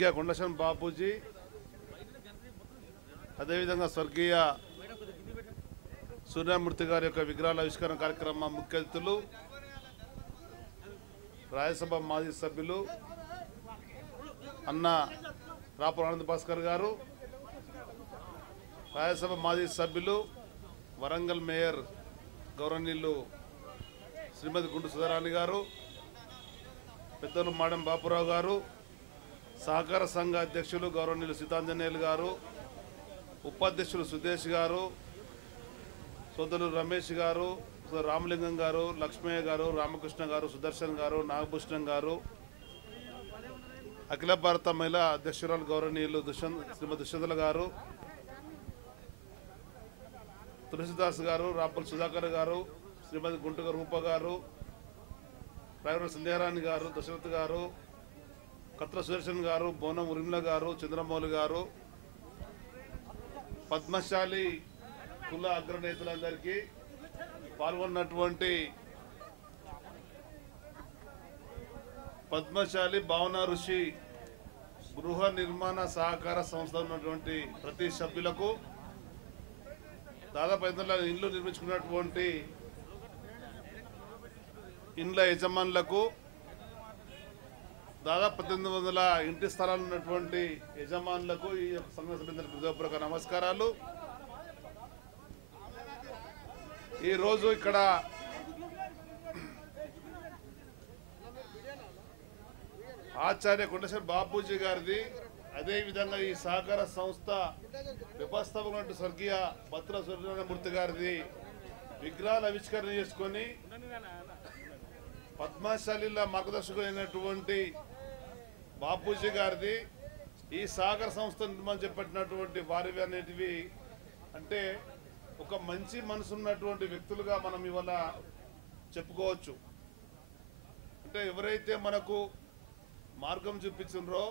స్వర్గీయ కొండశం బాపూజీ, అదేవిధంగా స్వర్గీయ సూర్యమూర్తి గారి యొక్క విగ్రహాల ఆవిష్కరణ కార్యక్రమ ముఖ్య అతిథులు, రాజ్యసభ మాజీ సభ్యులు అన్న రాపూర్ ఆనంద్ భాస్కర్ గారు, రాజ్యసభ మాజీ సభ్యులు వరంగల్ మేయర్ గౌరవనీయులు శ్రీమతి గుండు సుధారాణి గారు, పెద్దలు మాడం బాపురావు గారు, సహకార సంఘ అధ్యక్షులు గౌరవనీయులు సీతాంజనేయులు గారు, ఉపాధ్యక్షులు సుదేశ్ గారు, సోదరులు రమేష్ గారు, రామలింగం గారు, లక్ష్మయ్య గారు, రామకృష్ణ గారు, సుదర్శన్ గారు, నాగభూషణం గారు, అఖిల భారత మహిళా అధ్యక్షురాలు గౌరవనీయులు శ్రీమతి దుష్యంతల గారు, తులసిదాస్ గారు, రాపల్ సుధాకర్ గారు, శ్రీమతి గుంటుగ రూప గారు, డ్రైవర్ సంధ్యారాణి గారు, దశరథ్ గారు, కత్ర సుదర్శన్ గారు, బోనం ఉరిమిల గారు, చంద్రమౌళి గారు, పద్మశాలి కుల అగ్రనేతలందరికీ, పాల్గొన్నటువంటి పద్మశాలి భావన ఋషి గృహ నిర్మాణ సహకార సంస్థ ఉన్నటువంటి ప్రతి సభ్యులకు, దాదాపు 500 ఇండ్లు నిర్మించుకున్నటువంటి ఇండ్ల యజమానులకు, దాదాపు 1800 ఇంటి స్థలాలు ఉన్నటువంటి యజమానులకు ఈ యొక్క సంఘ సభ్యులందరికీ హృదయపూర్వక నమస్కారాలు. ఈరోజు ఇక్కడ ఆచార్య కొండశం బాపూజీ గారిది, అదేవిధంగా ఈ సహకార సంస్థ వ్యవస్థాపకుడు స్వర్గీయ భత్ర సూర్యమూర్తి గారిది విగ్రహాల ఆవిష్కరణ చేసుకొని పద్మశాలిల మార్గదర్శకులైనటువంటి బాపూజీ గారిది ఈ సహకార సంస్థ నిర్మాణం చేపట్టినటువంటి వారివి అనేటివి అంటే ఒక మంచి మనసు ఉన్నటువంటి వ్యక్తులుగా మనం ఇవాళ చెప్పుకోవచ్చు. అంటే ఎవరైతే మనకు మార్గం చూపించిండ్రో,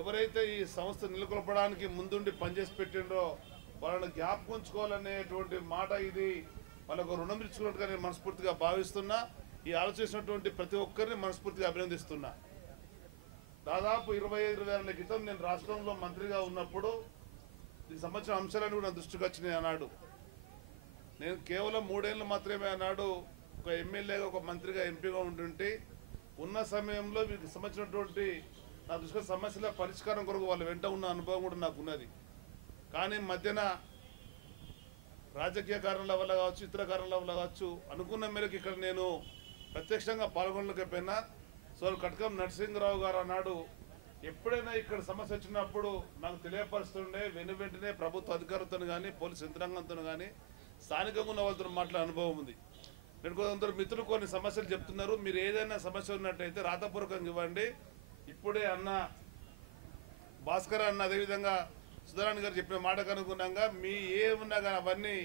ఎవరైతే ఈ సంస్థ నెలకొల్పడానికి ముందుండి పనిచేసి పెట్టిండ్రో వాళ్ళని జ్ఞాపకం ఉంచుకోవాలనేటువంటి మాట ఇది వాళ్ళకు రుణం ఇచ్చుకున్నట్టుగా నేను మనస్ఫూర్తిగా భావిస్తున్నా. ఈ ఆలోచించినటువంటి ప్రతి ఒక్కరిని మనస్ఫూర్తిగా అభినందిస్తున్నా. దాదాపు 25 ఏళ్ల క్రితం నేను రాష్ట్రంలో మంత్రిగా ఉన్నప్పుడు దీనికి సంబంధించిన అంశాలను కూడా నా దృష్టికి వచ్చినాయి. అన్నాడు నేను కేవలం 3 ఏళ్ళు మాత్రమే అన్నాడు ఒక ఎమ్మెల్యేగా, ఒక మంత్రిగా, ఎంపీగా ఉంటుంటే ఉన్న సమయంలో వీరికి సంబంధించినటువంటి నా దృష్టి సమస్యల పరిష్కారం కొరకు వాళ్ళు వెంట ఉన్న అనుభవం కూడా నాకు ఉన్నది. కానీ మధ్యన రాజకీయ కారణాల వల్ల కావచ్చు, ఇతర కారణాల వల్ల కావచ్చు, అనుకున్న మేరకు ఇక్కడ నేను ప్రత్యక్షంగా పాల్గొనలేకపోయినా. సో కటకం నరసింహరావు గారు అన్నాడు ఎప్పుడైనా ఇక్కడ సమస్య వచ్చినప్పుడు నాకు తెలియపరుస్తుండే, వెంటనే ప్రభుత్వ అధికారులతో కానీ, పోలీసు యంత్రాంగంతో కానీ, స్థానికంగా ఉన్న వాళ్ళతో మాట్లాడే అనుభవం ఉంది. నేను కొందరు మిత్రులు కొన్ని సమస్యలు చెప్తున్నారు, మీరు ఏదైనా సమస్య ఉన్నట్టయితే రాతపూర్వకంగా ఇవ్వండి. ఇప్పుడే అన్న భాస్కర్ అన్న, అదేవిధంగా సుధారాణి గారు చెప్పిన మాటకు అనుగుణంగా మీ ఏమున్నా కానీ అవన్నీ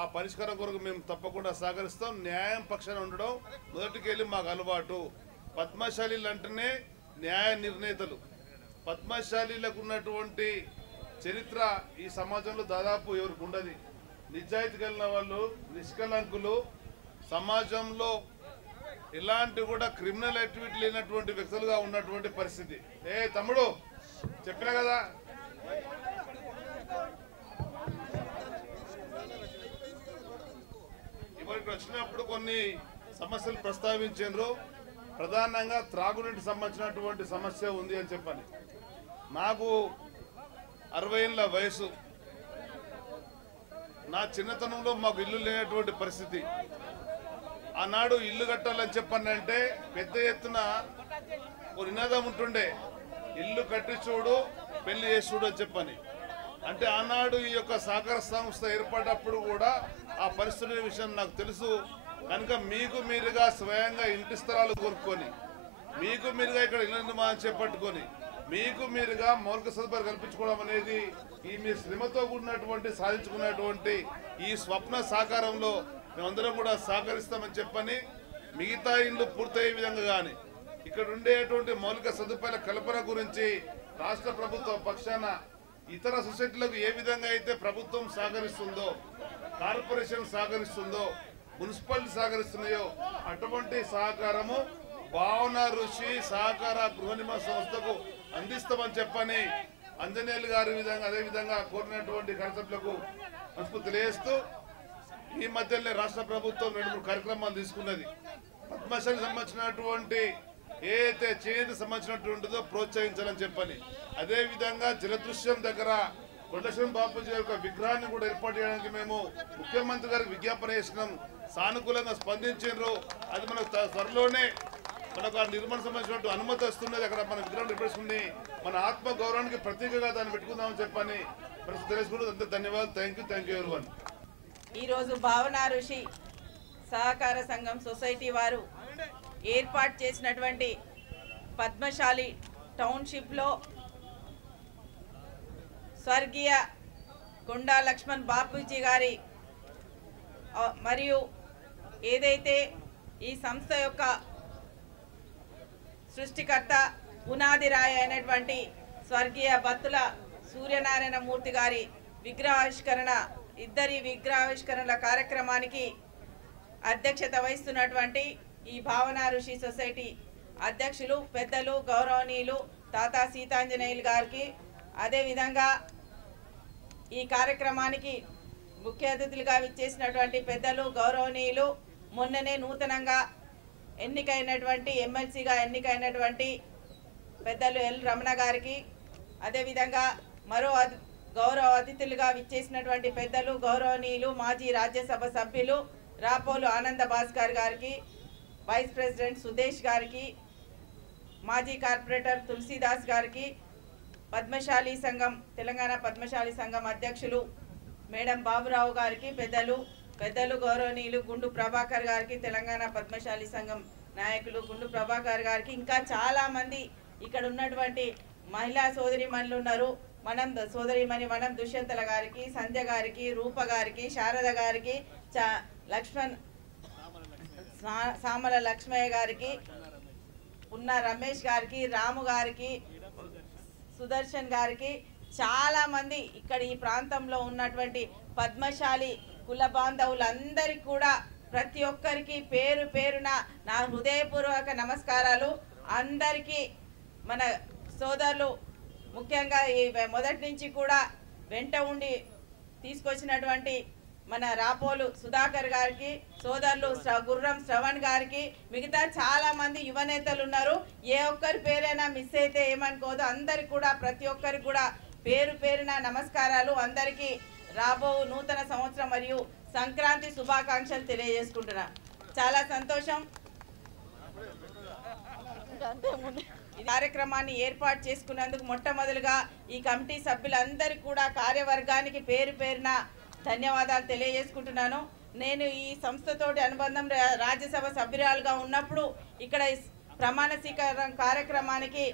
ఆ పరిష్కారం కొరకు మేము తప్పకుండా సహకరిస్తాం. న్యాయం పక్షాన ఉండడం మొదటికెళ్ళి మాకు అలవాటు. పద్మశాలీలు అంటేనే న్యాయ నిర్ణేతలు. పద్మశాలీలకు ఉన్నటువంటి చరిత్ర ఈ సమాజంలో దాదాపు ఎవరికి ఉండదు. నిజాయితీ కలిగిన వాళ్ళు, నిష్కలంకులు, సమాజంలో ఎలాంటి కూడా క్రిమినల్ యాక్టివిటీ లేనటువంటి వ్యక్తులుగా ఉన్నటువంటి పరిస్థితి. తమ్ముడు చెప్పినా కదా, ఇవాళ వచ్చినప్పుడు కొన్ని సమస్యలు ప్రస్తావించారు. ప్రధానంగా త్రాగునీటికి సంబంధించినటువంటి సమస్య ఉంది అని చెప్పని. నాకు 60 ఏళ్ల వయసు. నా చిన్నతనంలో మాకు ఇల్లు లేనటువంటి పరిస్థితి. ఆనాడు ఇల్లు కట్టాలని చెప్పని అంటే పెద్ద ఎత్తున ఒక నినాదం ఉంటుండే, ఇల్లు కట్టి చూడు, పెళ్లి చేసి చూడు అని చెప్పని. అంటే ఆనాడు ఈ యొక్క సహకార సంస్థ ఏర్పడినప్పుడు కూడా ఆ పరిస్థితుల విషయం నాకు తెలుసు. కనుక మీకు మీరుగా స్వయంగా ఇంటి స్థలాలు కోరుకొని, మీకు మీరుగా ఇక్కడ ఇల్లు నిర్మాణం చేపట్టుకొని, మీకు మీరుగా మౌలిక సదుపాయాలు కల్పించుకోవడం అనేది ఈ మీ శ్రమతో కూడినటువంటి సాధించుకున్నటువంటి ఈ స్వప్న సాకారంలో మేమందరం కూడా సహకరిస్తామని చెప్పని, మిగతా ఇండ్లు పూర్తయ్యే విధంగా కానీ ఇక్కడ ఉండేటువంటి మౌలిక సదుపాయాల కల్పన గురించి రాష్ట్ర ప్రభుత్వ పక్షాన ఇతర సొసైటీలకు ఏ విధంగా అయితే ప్రభుత్వం సహకరిస్తుందో, కార్పొరేషన్ సహకరిస్తుందో, మున్సిపాలిటీ సహకరిస్తున్నాయో అటువంటి సహకారము భావన ఋషి సహకార గృహ నిర్మాణ సంస్థకు అందిస్తామని చెప్పని అంజనేయులు గారి విధంగా అదే విధంగా కోరినటువంటి కర్తవ్యులకు మనస్ఫూర్తి తెలియజేస్తూ ఈ మధ్యలో రాష్ట్ర ప్రభుత్వం 2-3 కార్యక్రమాలు తీసుకున్నది. పద్మశాలికి సంబంధించినటువంటి ఏదైతే చేతి సంబంధించినటువంటిదో ప్రోత్సహించాలని చెప్పని, అదే విధంగా జలదృశ్యం దగ్గర కొండశివం బాపూజీ యొక్క విగ్రహాన్ని కూడా ఏర్పాటు చేయడానికి మేము ముఖ్యమంత్రి గారికి విజ్ఞాపన చేసినాం. సానుకూలంగా స్పందించారు. అది మనకు త్వరలోనే మనకు ఆ నిర్మాణ సంబంధించినట్టు అనుమతి వస్తున్నది. అక్కడ మన విగ్రహం నిర్మిస్తుంది. మన ఆత్మ గౌరవానికి ప్రతీకగా దాన్ని పెట్టుకుందామని చెప్పని తెలుసుకుంటూ అంతే. ధన్యవాదాలు. Thank you everyone. ఈరోజు భావన ఋషి సహకార సంఘం సొసైటీ వారు ఏర్పాటు చేసినటువంటి పద్మశాలి టౌన్షిప్లో స్వర్గీయ కొండా లక్ష్మణ్ బాపూజీ గారి మరియు ఏదైతే ఈ సంస్థ యొక్క సృష్టికర్త పునాది రాయి అయినటువంటి స్వర్గీయ బత్తుల సూర్యనారాయణ మూర్తి గారి ఇద్దరి విగ్రహావిష్కరణల కార్యక్రమానికి అధ్యక్షత వహిస్తున్నటువంటి ఈ భావన ఋషి సొసైటీ అధ్యక్షులు పెద్దలు గౌరవనీయులు తాతా సీతాంజనేయులు గారికి, అదేవిధంగా ఈ కార్యక్రమానికి ముఖ్య అతిథులుగా విచ్చేసినటువంటి పెద్దలు గౌరవనీయులు మొన్ననే నూతనంగా ఎమ్మెల్సీగా ఎన్నికైనటువంటి పెద్దలు ఎల్ రమణ గారికి, అదేవిధంగా మరో గౌరవ అతిథులుగా విచ్చేసినటువంటి పెద్దలు గౌరవనీయులు మాజీ రాజ్యసభ సభ్యులు రాపోలు ఆనంద భాస్కర్ గారికి, వైస్ ప్రెసిడెంట్ సుదేశ్ గారికి, మాజీ కార్పొరేటర్ తులసీదాస్ గారికి, పద్మశాలి సంఘం తెలంగాణ పద్మశాలి సంఘం అధ్యక్షులు మేడం బాబురావు గారికి, పెద్దలు గౌరవనీయులు గుండు ప్రభాకర్ గారికి, తెలంగాణ పద్మశాలి సంఘం నాయకులు గుండు ప్రభాకర్ గారికి, ఇంకా చాలామంది ఇక్కడ ఉన్నటువంటి మహిళా సోదరిమణులు ఉన్నారు. మనం దుష్యంతల గారికి, సంధ్య గారికి, రూప గారికి, శారద గారికి, సామల లక్ష్మయ్య గారికి, ఉన్న రమేష్ గారికి, రాము గారికి, సుదర్శన్ గారికి, చాలా మంది ఇక్కడ ఈ ప్రాంతంలో ఉన్నటువంటి పద్మశాలి కుల బాంధవులందరికీ కూడా ప్రతి ఒక్కరికి పేరు పేరున నా హృదయపూర్వక నమస్కారాలు. అందరికీ మన సోదరులు ముఖ్యంగా ఈ మొదటి నుంచి కూడా వెంట ఉండి తీసుకొచ్చినటువంటి మన రాపోలు సుధాకర్ గారికి, సోదరులు గుర్రం శ్రవణ్ గారికి, మిగతా చాలా మంది యువనేతలు ఉన్నారు. ఏ ఒక్కరి పేరైనా మిస్ అయితే ఏమనుకోదు. అందరికి కూడా ప్రతి ఒక్కరికి కూడా పేరు పేరున నమస్కారాలు. అందరికీ రాబో నూతన సంవత్సరం మరియు సంక్రాంతి శుభాకాంక్షలు తెలియజేసుకుంటున్నా. చాలా సంతోషం. ఈ కార్యక్రమాన్ని ఏర్పాటు చేసుకున్నందుకు మొట్టమొదలుగా ఈ కమిటీ సభ్యులందరికీ కూడా కార్యవర్గానికి పేరు పేరున ధన్యవాదాలు తెలియజేసుకుంటున్నాను. నేను ఈ సంస్థతోటి అనుబంధం రాజ్యసభ సభ్యురాలుగా ఉన్నప్పుడు ఇక్కడ ప్రమాణ స్వీకారం కార్యక్రమానికి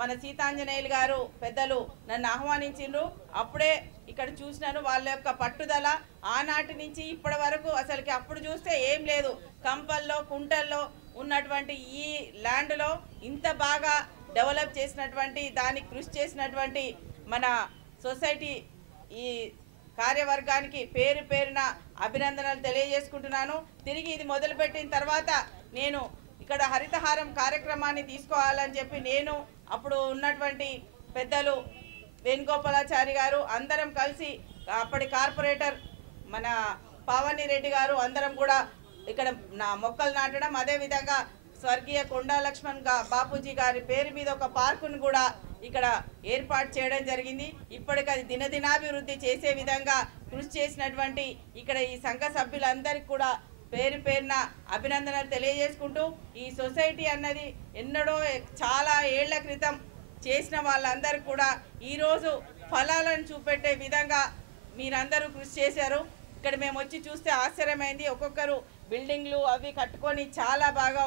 మన సీతాంజనేయులు గారు పెద్దలు నన్ను ఆహ్వానించిండ్రు. అప్పుడే ఇక్కడ చూసినాను వాళ్ళ యొక్క పట్టుదల. ఆనాటి నుంచి ఇప్పటి వరకు అసలుకి అప్పుడు చూస్తే ఏం లేదు, కంపల్లో కుంటల్లో ఉన్నటువంటి ఈ ల్యాండ్లో ఇంత బాగా డెవలప్ చేసినటువంటి దానికి కృషి చేసినటువంటి మన సొసైటీ ఈ కార్యవర్గానికి పేరు పేరున అభినందనలు తెలియజేసుకుంటున్నాను. తిరిగి ఇది మొదలుపెట్టిన తర్వాత నేను ఇక్కడ హరితహారం కార్యక్రమాన్ని తీసుకోవాలని చెప్పి నేను అప్పుడు ఉన్నటువంటి పెద్దలు వేణుగోపాలాచారి గారు అందరం కలిసి అప్పటి కార్పొరేటర్ మన పావని రెడ్డి గారు అందరం కూడా ఇక్కడ మొక్కలు నాటడం, అదేవిధంగా స్వర్గీయ కొండా లక్ష్మణ్ బాపూజీ గారి పేరు మీద ఒక పార్కును కూడా ఇక్కడ ఏర్పాటు చేయడం జరిగింది. ఇప్పటికి అది దినదినాభివృద్ధి చేసే విధంగా కృషి చేసినటువంటి ఇక్కడ ఈ సంఘ సభ్యులందరికీ కూడా పేరు పేరున అభినందనలు తెలియజేసుకుంటూ, ఈ సొసైటీ అన్నది ఎన్నడో చాలా ఏళ్ల క్రితం చేసిన వాళ్ళందరూ కూడా ఈరోజు ఫలాలను చూపెట్టే విధంగా మీరందరూ కృషి చేశారు. ఇక్కడ మేము వచ్చి చూస్తే ఆశ్చర్యమైంది. ఒక్కొక్కరు బిల్డింగ్లు అవి కట్టుకొని చాలా బాగా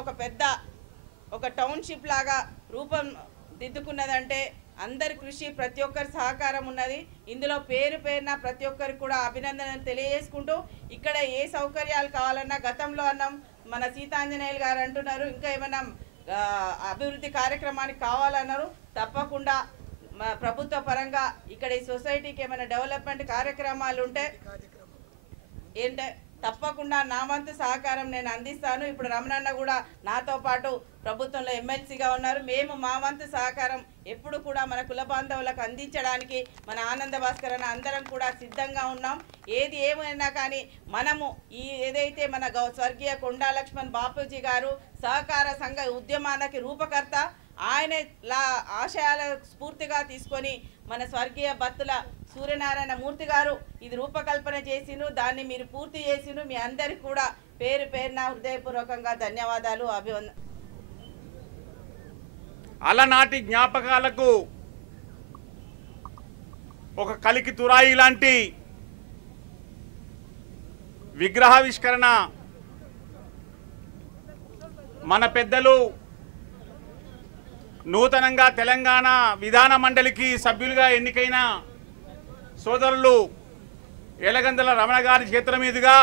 ఒక టౌన్షిప్ లాగా రూపం దిద్దుకున్నదంటే అందరి కృషి, ప్రతి ఒక్కరి సహకారం ఉన్నది. ఇందులో పేరు పేరున ప్రతి ఒక్కరికి కూడా అభినందనలు తెలియజేసుకుంటూ, ఇక్కడ ఏ సౌకర్యాలు కావాలన్నా గతంలో అన్నాం, మన సీతాంజనేయులు గారు అంటున్నారు ఇంకా ఏమైనా అభివృద్ధి కార్యక్రమానికి కావాలన్నారు. తప్పకుండా ప్రభుత్వ పరంగా ఇక్కడ ఈ సొసైటీకి ఏమైనా డెవలప్మెంట్ కార్యక్రమాలు ఉంటే తప్పకుండా నా వంతు సహకారం నేను అందిస్తాను. ఇప్పుడు రమణన్న కూడా నాతో పాటు ప్రభుత్వంలో ఎమ్మెల్సీగా ఉన్నారు. మేము మా వంతు సహకారం ఎప్పుడు కూడా మన కుల బాంధవులకు అందించడానికి మన ఆనంద భాస్కర్ అన్న అందరం కూడా సిద్ధంగా ఉన్నాం. ఏది ఏమైనా కానీ మనము ఈ ఏదైతే మన స్వర్గీయ కొండా లక్ష్మణ్ బాపూజీ గారు సహకార సంఘ ఉద్యమానికి రూపకర్త, ఆయన ఆశయాల స్ఫూర్తిగా తీసుకొని మన స్వర్గీయ బత్తుల సూర్యనారాయణ మూర్తి గారు ఇది రూపకల్పన చేసిను. దాన్ని మీరు పూర్తి చేసిను. మీ అందరికి కూడా పేరు పేరున హృదయపూర్వకంగా ధన్యవాదాలు, అభివందన. అలనాటి జ్ఞాపకాలకు ఒక కలికి తురాయి లాంటి విగ్రహావిష్కరణ మన పెద్దలు నూతనంగా తెలంగాణ విధాన మండలికి సభ్యులుగా ఎన్నికైన సోదరులు ఎలగందల రమణ గారి చేతుల మీదుగా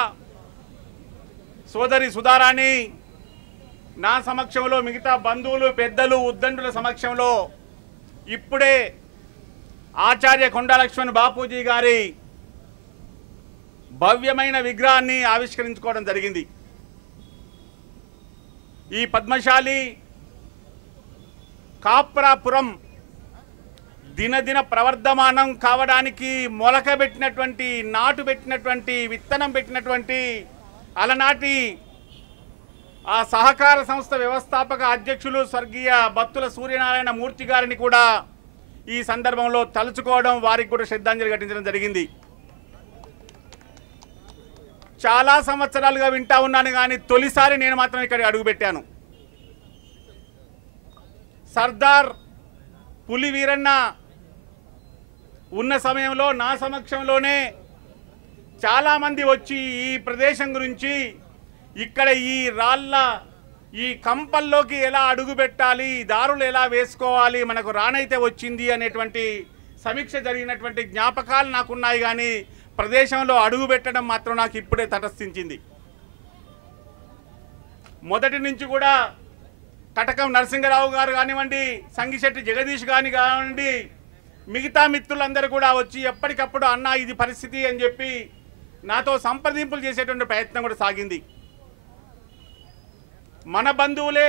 సోదరి సుధారాణి నా సమక్షంలో, మిగతా బంధువులు పెద్దలు ఉద్దండుల సమక్షంలో ఇప్పుడే ఆచార్య కొండా లక్ష్మణ్ బాపూజీ గారి భవ్యమైన విగ్రహాన్ని ఆవిష్కరించుకోవడం జరిగింది. ఈ పద్మశాలి కాప్రాపురం దినదిన ప్రవర్ధమానం కావడానికి మొలకబెట్టినటువంటి, నాటు పెట్టినటువంటి, విత్తనం పెట్టినటువంటి అలనాటి ఆ సహకార సంస్థ వ్యవస్థాపక అధ్యక్షులు స్వర్గీయ బత్తుల సూర్యనారాయణ మూర్తి గారిని కూడా ఈ సందర్భంలో తలుచుకోవడం, వారికి కూడా శ్రద్ధాంజలి ఘటించడం జరిగింది. చాలా సంవత్సరాలుగా వింటా ఉన్నాను కానీ తొలిసారి నేను మాత్రం ఇక్కడ అడుగుపెట్టాను. సర్దార్ పులి వీరన్న ఉన్న సమయంలో నా సమక్షంలోనే చాలామంది వచ్చి ఈ ప్రదేశం గురించి, ఇక్కడ ఈ రాళ్ళ ఈ కంపల్లోకి ఎలా అడుగు పెట్టాలి, దారులు ఎలా వేసుకోవాలి, మనకు రానైతే వచ్చింది అనేటువంటి సమీక్ష జరిగినటువంటి జ్ఞాపకాలు నాకున్నాయి. కానీ ప్రదేశంలో అడుగు పెట్టడం మాత్రం నాకు ఇప్పుడే తటస్థించింది. మొదటి నుంచి కూడా కటకం నరసింగరావు గారు కానివ్వండి, సంగిశెట్టి జగదీష్ గాని కానివ్వండి, మిగతా మిత్రులందరూ కూడా వచ్చి ఎప్పటికప్పుడు అన్న ఇది పరిస్థితి అని చెప్పి నాతో సంప్రదింపులు చేసేటువంటి ప్రయత్నం కూడా సాగింది. మన బంధువులే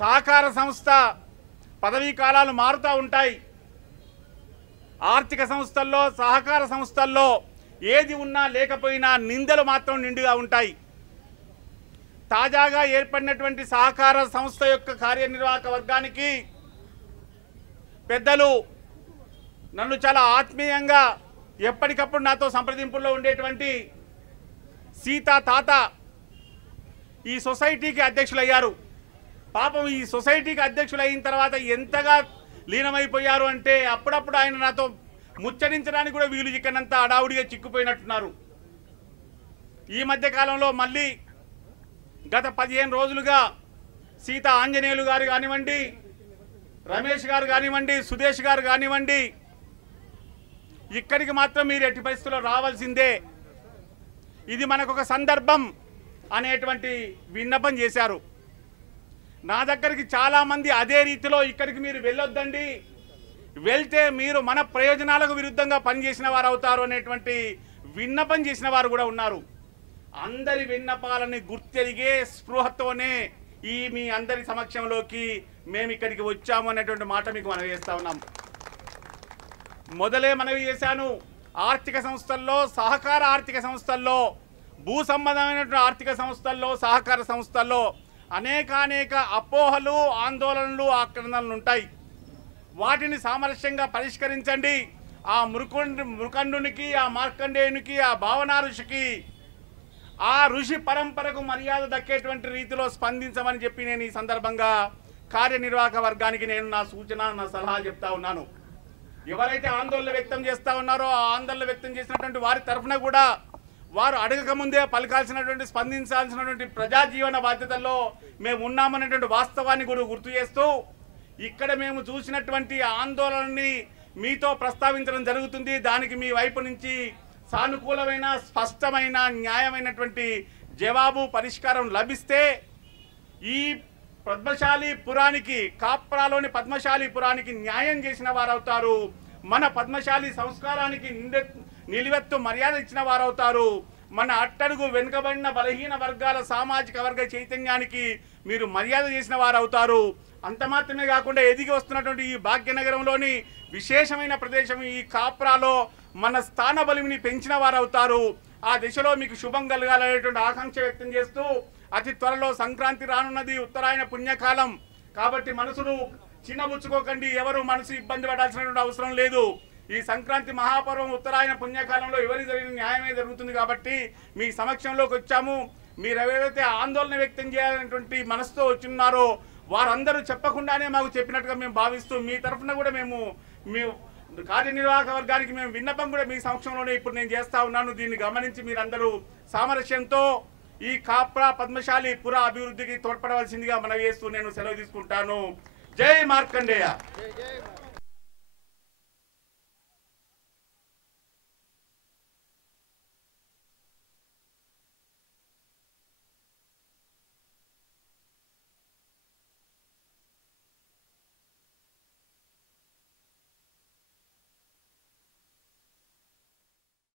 సహకార సంస్థ పదవీ కాలాలు మారుతూ ఉంటాయి. ఆర్థిక సంస్థల్లో, సహకార సంస్థల్లో ఏది ఉన్నా లేకపోయినా నిందలు మాత్రం నిండుగా ఉంటాయి. తాజాగా ఏర్పడినటువంటి సహకార సంస్థ యొక్క కార్యనిర్వాహక వర్గానికి పెద్దలు నన్ను చాలా ఆత్మీయంగా ఎప్పటికప్పుడు నాతో సంప్రదింపుల్లో ఉండేటువంటి సీతా తాత ఈ సొసైటీకి అధ్యక్షులయ్యారు. పాపం ఈ సొసైటీకి అధ్యక్షులు అయిన తర్వాత ఎంతగా లీనమైపోయారు అంటే అప్పుడప్పుడు ఆయన నాతో ముచ్చరించడానికి కూడా వీలు చిక్కనంత అడావుడిగా చిక్కుపోయినట్టున్నారు. ఈ మధ్య కాలంలో మళ్ళీ గత 15 రోజులుగా సీతా ఆంజనేయులు గారు కానివ్వండి, రమేష్ గారు కానివ్వండి, సుదేష్ గారు కానివ్వండి, ఇక్కడికి మాత్రం మీరు ఎట్టి పరిస్థితుల్లో రావాల్సిందే, ఇది మనకొక సందర్భం అనేటువంటి విన్నపం చేశారు. నా దగ్గరికి చాలామంది అదే రీతిలో ఇక్కడికి మీరు వెళ్ళొద్దండి, వెళ్తే మీరు మన ప్రయోజనాలకు విరుద్ధంగా పనిచేసిన వారు అవుతారు అనేటువంటి విన్నపం చేసిన వారు కూడా ఉన్నారు. అందరి విన్నపాలని గుర్తెరిగే స్పృహతోనే ఈ మీ అందరి సమక్షంలోకి మేము ఇక్కడికి వచ్చాము అనేటువంటి మాట మీకు మనవి చేస్తా ఉన్నాం. మొదలే మనవి చేశాను, ఆర్థిక సంస్థల్లో, సహకార ఆర్థిక సంస్థల్లో, భూ సంబంధమైనటువంటి ఆర్థిక సంస్థల్లో, సహకార సంస్థల్లో అనేక అపోహలు, ఆందోళనలు, ఆక్రందనలు ఉంటాయి. వాటిని సామరస్యంగా పరిష్కరించండి. ఆ మృకండునికి, ఆ మార్కండేయునికి, ఆ భావనా ఋషికి, ఆ ఋషి పరంపరకు మర్యాద దక్కేటువంటి రీతిలో స్పందించమని చెప్పి నేను ఈ సందర్భంగా కార్యనిర్వాహక వర్గానికి నేను నా సూచన, నా సలహా చెప్తా ఉన్నాను. ఎవరైతే ఆందోళన వ్యక్తం చేస్తూ ఉన్నారో ఆ ఆందోళన వ్యక్తం చేసినటువంటి వారి తరఫున కూడా వారు అడగకముందే పలకాల్సినటువంటి, స్పందించాల్సినటువంటి ప్రజాజీవన బాధ్యతల్లో మేము ఉన్నామనేటువంటి వాస్తవాన్ని కూడా గుర్తు చేస్తూ ఇక్కడ మేము చూసినటువంటి ఆందోళనని మీతో ప్రస్తావించడం జరుగుతుంది. దానికి మీ వైపు నుంచి సానుకూలమైన, స్పష్టమైన, న్యాయమైనటువంటి జవాబు, పరిష్కారం లభిస్తే ఈ పద్మశాలి పురానికి, కాప్రాలోని పద్మశాలి పురానికి న్యాయం చేసిన వారవుతారు. మన పద్మశాలి సంస్కారానికి నిలువెత్తు మర్యాద ఇచ్చిన వారవుతారు. మన అట్టడుగు వెనుకబడిన బలహీన వర్గాల సామాజిక వర్గ చైతన్యానికి మీరు మర్యాద చేసిన వారు అవుతారు. అంత మాత్రమే కాకుండా ఎదిగి వస్తున్నటువంటి ఈ భాగ్యనగరంలోని విశేషమైన ప్రదేశం ఈ కాప్రాలో మన స్థాన బలిమిని పెంచిన వారు అవుతారు. ఆ దిశలో మీకు శుభం కలగాలనేటువంటి ఆకాంక్ష వ్యక్తం చేస్తూ అతి త్వరలో సంక్రాంతి రానున్నది, ఉత్తరాయణ పుణ్యకాలం కాబట్టి మనసును చిన్నబుచ్చుకోకండి. ఎవరు మనసు ఇబ్బంది పడాల్సినటువంటి అవసరం లేదు. ఈ సంక్రాంతి మహాపర్వం ఉత్తరాయణ పుణ్యకాలంలో ఎవరి జరిగిన న్యాయమే జరుగుతుంది కాబట్టి మీ సమక్షంలోకి వచ్చాము. మీరు ఎవరైతే ఆందోళన వ్యక్తం చేయాలనేటువంటి మనసుతో వచ్చిన్నారో వారందరూ చెప్పకుండానే మాకు చెప్పినట్టుగా మేము భావిస్తూ మీ తరఫున కూడా మేము కార్యనిర్వాహక వర్గానికి మేము విన్నపం కూడా మీ సమక్షంలోనే ఇప్పుడు నేను చేస్తా ఉన్నాను. దీన్ని గమనించి మీరందరూ సామరస్యంతో ఈ కాప్రా పద్మశాలి పుర అభివృద్ధికి తోడ్పడవలసిందిగా మనవి చేస్తూ నేను సెలవు తీసుకుంటాను. జై మార్కండేయ.